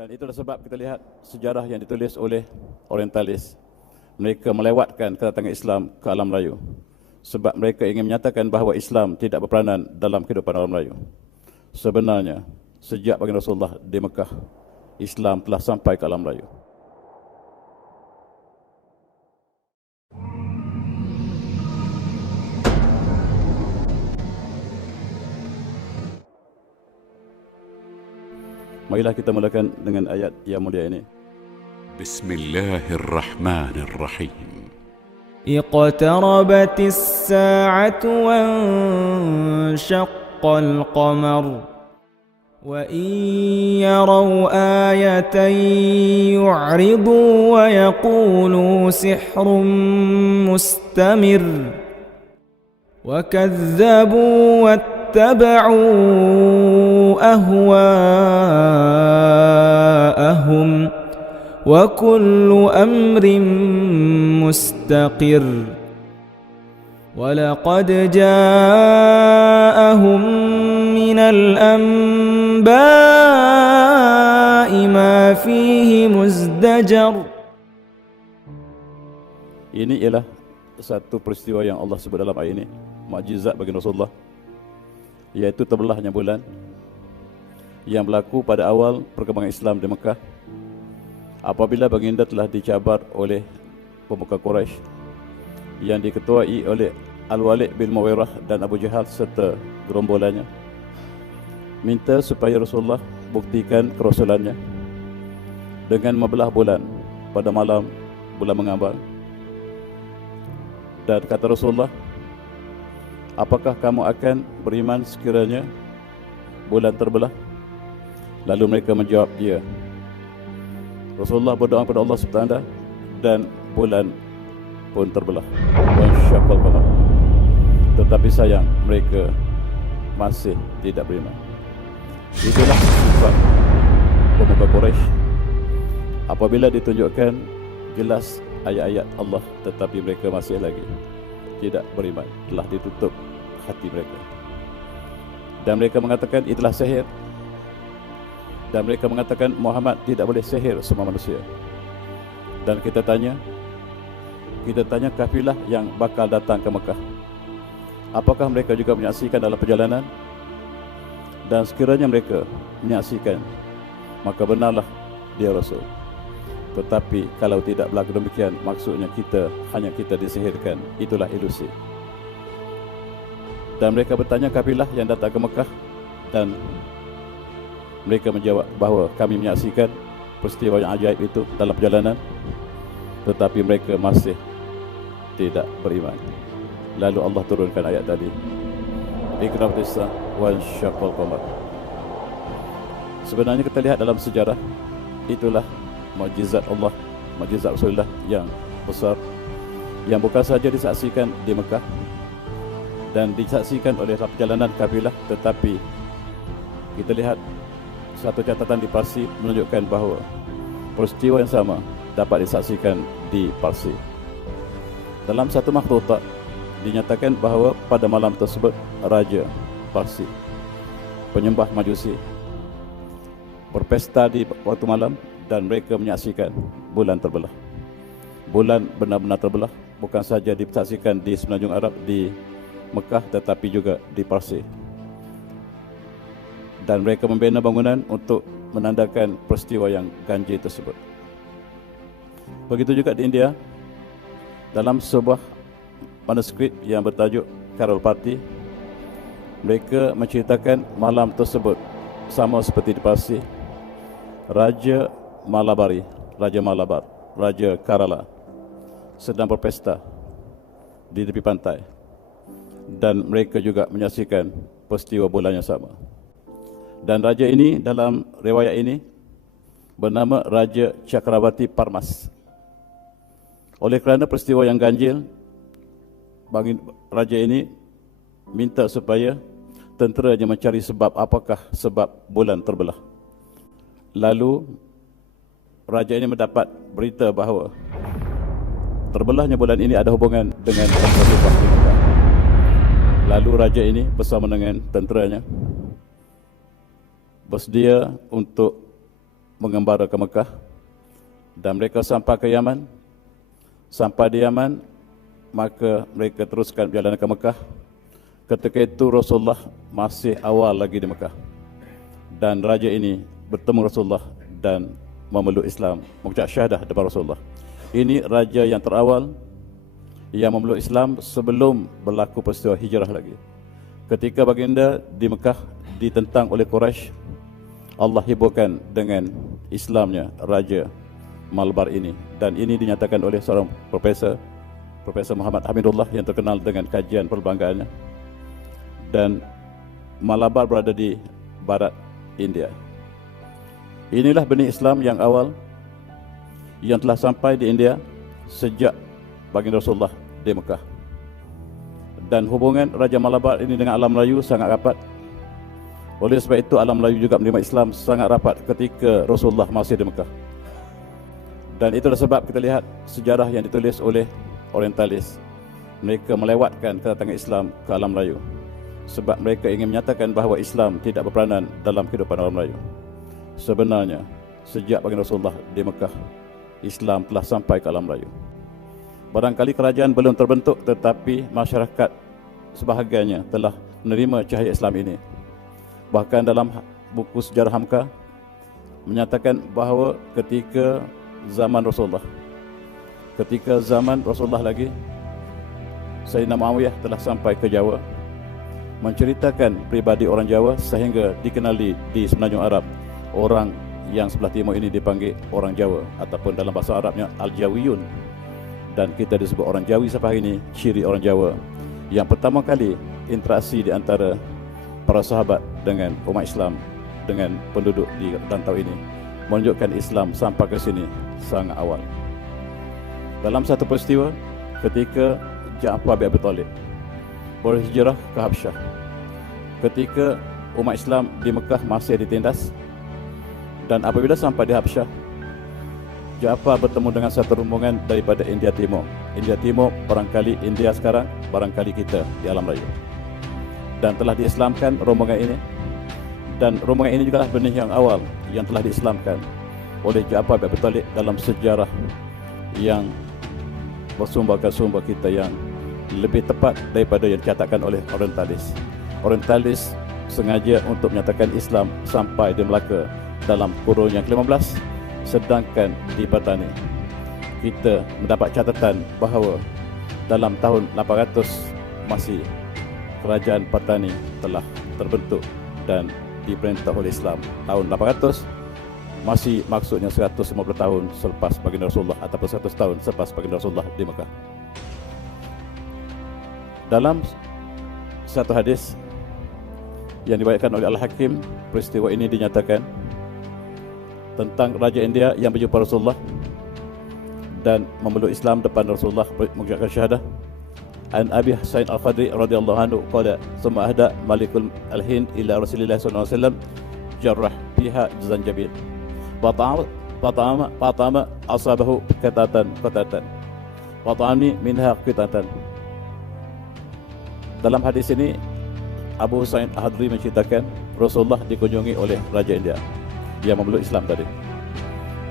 Dan itulah sebab kita lihat sejarah yang ditulis oleh orientalis. Mereka melewatkan kedatangan Islam ke alam Melayu sebab mereka ingin menyatakan bahawa Islam tidak berperanan dalam kehidupan orang Melayu. Sebenarnya, sejak baginda Rasulullah di Mekah, Islam telah sampai ke alam Melayu. Marilah kita mulakan dengan ayat yang mulia ini. Bismillahirrahmanirrahim. اقتربت الساعة وانشق القمر وإن يروا آية يعرضوا ويقولوا سحر مستمر وكذبوا واتبعوا أهواءهم وكل أمر مستقر ولقد جاءهم من الأنباء ما فيه مزدجر. Ini ialah satu peristiwa yang Allah sebut dalam ayat ini, mukjizat bagi Rasulullah, iaitu terbelahnya bulan yang berlaku pada awal perkembangan Islam di Mekah apabila baginda telah dicabar oleh pemuka Quraisy yang diketuai oleh Al-Walid bin Mughirah dan Abu Jahal serta gerombolannya, minta supaya Rasulullah buktikan kerasulannya dengan membelah bulan pada malam bulan mengambang. Dan kata Rasulullah, apakah kamu akan beriman sekiranya bulan terbelah? Lalu mereka menjawab, ya. Rasulullah berdoa kepada Allah SWT dan bulan pun terbelah. Wansyaqqal qamar. Tetapi sayang, mereka masih tidak beriman. Itulah sifat pemuka Quraisy. Apabila ditunjukkan jelas ayat-ayat Allah, tetapi mereka masih lagi tidak beriman. Telah ditutup hati mereka. Dan mereka mengatakan itulah sihir. Dan mereka mengatakan Muhammad tidak boleh sihir semua manusia. Dan kita tanya kafilah yang bakal datang ke Mekah, apakah mereka juga menyaksikan dalam perjalanan? Dan sekiranya mereka menyaksikan, maka benarlah dia Rasul. Tetapi kalau tidak berlaku demikian, maksudnya hanya kita disihirkan. Itulah ilusi. Dan mereka bertanya kafilah yang datang ke Mekah, dan mereka menjawab bahawa kami menyaksikan peristiwa yang ajaib itu dalam perjalanan, tetapi mereka masih tidak beriman. Lalu Allah turunkan ayat tadi, iqtarabatis saa'ah wansyaqqal qamar. Sebenarnya kita lihat dalam sejarah, itulah mukjizat Allah, mukjizat Rasulullah yang besar, yang bukan saja disaksikan di Mekah dan disaksikan oleh perjalanan kafilah, tetapi kita lihat satu catatan di Parsi menunjukkan bahawa peristiwa yang sama dapat disaksikan di Parsi. Dalam satu makhtutat dinyatakan bahawa pada malam tersebut Raja Parsi, penyembah Majusi, berpesta di waktu malam dan mereka menyaksikan bulan terbelah. Bulan benar-benar terbelah, bukan saja disaksikan di Semenanjung Arab di Mekah, tetapi juga di Parsi. Dan mereka membina bangunan untuk menandakan peristiwa yang ganjil tersebut. Begitu juga di India, dalam sebuah manuskrip yang bertajuk Carol Party, mereka menceritakan malam tersebut sama seperti di Parsi. Raja Malabar, Raja Kerala sedang berpesta di tepi pantai, dan mereka juga menyaksikan peristiwa bulan yang sama. Dan raja ini dalam riwayat ini bernama Raja Chakravarti Parmas. Oleh kerana peristiwa yang ganjil, raja ini minta supaya tenteranya mencari sebab apakah sebab bulan terbelah. Lalu raja ini mendapat berita bahawa terbelahnya bulan ini ada hubungan dengan musibah. Lalu raja ini bersama dengan tenteranya bersedia untuk mengembara ke Mekah dan mereka sampai ke Yaman. Sampai di Yaman, maka mereka teruskan perjalanan ke Mekah. Ketika itu Rasulullah masih awal lagi di Mekah, dan raja ini bertemu Rasulullah dan memeluk Islam, mengucap syahadah depan Rasulullah. Ini raja yang terawal yang memeluk Islam sebelum berlaku peristiwa hijrah lagi. Ketika baginda di Mekah ditentang oleh Quraisy, Allah hiburkan dengan Islamnya Raja Malabar ini, dan ini dinyatakan oleh seorang Profesor Muhammad Hamidullah yang terkenal dengan kajian perbanggaannya. Dan Malabar berada di barat India. Inilah benih Islam yang awal yang telah sampai di India sejak baginda Rasulullah di Mekah. Dan hubungan Raja Malabar ini dengan alam Melayu sangat rapat. Oleh sebab itu alam Melayu juga menerima Islam sangat rapat ketika Rasulullah masih di Mekah. Dan itulah sebab kita lihat sejarah yang ditulis oleh orientalis. Mereka melewatkan kedatangan Islam ke alam Melayu sebab mereka ingin menyatakan bahawa Islam tidak berperanan dalam kehidupan orang Melayu. Sebenarnya sejak baginda Rasulullah di Mekah, Islam telah sampai ke alam Melayu. Barangkali kerajaan belum terbentuk, tetapi masyarakat sebahagiannya telah menerima cahaya Islam ini. Bahkan dalam buku sejarah Hamka menyatakan bahawa ketika zaman Rasulullah lagi, Sayyidina Muawiyah telah sampai ke Jawa, menceritakan pribadi orang Jawa sehingga dikenali di Semenanjung Arab. Orang yang sebelah timur ini dipanggil orang Jawa, ataupun dalam bahasa Arabnya Al-Jawiyun. Dan kita disebut orang Jawi sampai hari ini. Ciri orang Jawa yang pertama kali interaksi di antara para sahabat dengan umat Islam, dengan penduduk di rantau ini, menunjukkan Islam sampai ke sini sangat awal. Dalam satu peristiwa ketika Ja'far bin Abi Thalib berhijrah ke Habsyah, ketika umat Islam di Mekah masih ditindas, dan apabila sampai di Habsyah, Ja'far bertemu dengan satu rombongan daripada India Timur. India Timur barangkali India sekarang, barangkali kita di alam raya. Dan telah diislamkan rombongan ini. Dan rombongan ini juga benih yang awal yang telah diislamkan oleh Ja'far bin Abi Thalib dalam sejarah yang bersumber kita yang lebih tepat daripada yang dicatatkan oleh orientalis. Orientalis sengaja untuk menyatakan Islam sampai di Melaka dalam kurun yang ke-15, sedangkan di Patani kita mendapat catatan bahawa dalam tahun 800 masih kerajaan Patani telah terbentuk dan diperintah oleh Islam. Tahun 800 masih maksudnya 150 tahun selepas baginda Rasulullah ataupun 100 tahun selepas baginda Rasulullah di Mekah. Dalam satu hadis yang diriwayatkan oleh Al-Hakim, peristiwa ini dinyatakan tentang Raja India yang berjumpa Rasulullah dan memeluk Islam depan Rasulullah mengucapkan syahadah. An Abi Sa'id Al-Khudri radhiyallahu anhu qala summa ahda Malikul Al-Hind ila Rasulillah sallallahu alaihi wasallam jarrah fiha zanjabil fatama asabahu qatatan fatani minha qitatan. Dalam hadis ini Abu Sa'id Al-Khudri menceritakan Rasulullah dikunjungi oleh Raja India yang memeluk Islam tadi,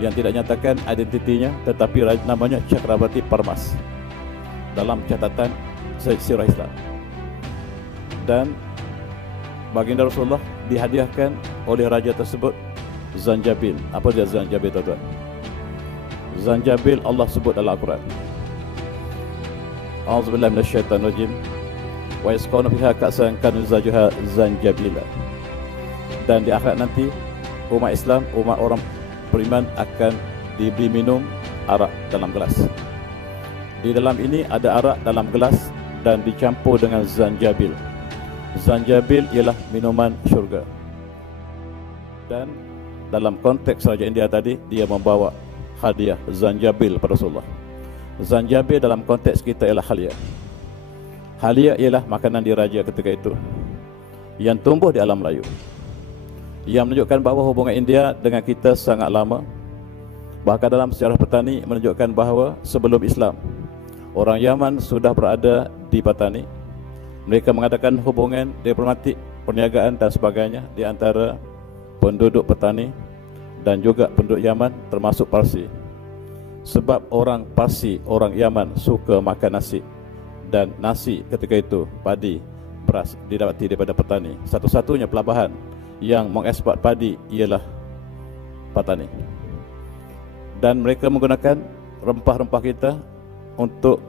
yang tidak nyatakan identitinya, tetapi namanya Chakrabarti Parmas dalam catatan sirah Islam. Dan baginda Rasulullah dihadiahkan oleh raja tersebut zanjabil. Apa dia zanjabil, tuan-tuan? Zanjabil Allah sebut dalam Al-Quran. A'udzubillahi minasyaitanir rajim. Wa yasqawna fiha ka'san kanu zajuha zanjabila. Dan di akhirat nanti umat Islam, umat orang beriman akan diberi minum arak dalam gelas. Di dalam ini ada arak dalam gelas dan dicampur dengan zanjabil. Zanjabil ialah minuman syurga. Dan dalam konteks Raja India tadi, dia membawa hadiah zanjabil pada Rasulullah. Zanjabil dalam konteks kita ialah halia. Halia ialah makanan diraja ketika itu yang tumbuh di alam Melayu, yang menunjukkan bahawa hubungan India dengan kita sangat lama. Bahkan dalam sejarah petani menunjukkan bahawa sebelum Islam, orang Yaman sudah berada di Patani. Mereka mengadakan hubungan diplomatik, perniagaan dan sebagainya di antara penduduk petani dan juga penduduk Yaman termasuk Parsi. Sebab orang Parsi, orang Yaman suka makan nasi, dan nasi ketika itu, padi, beras didapati daripada petani. Satu-satunya pelabuhan yang mengeksport padi ialah petani. Dan mereka menggunakan rempah-rempah kita untuk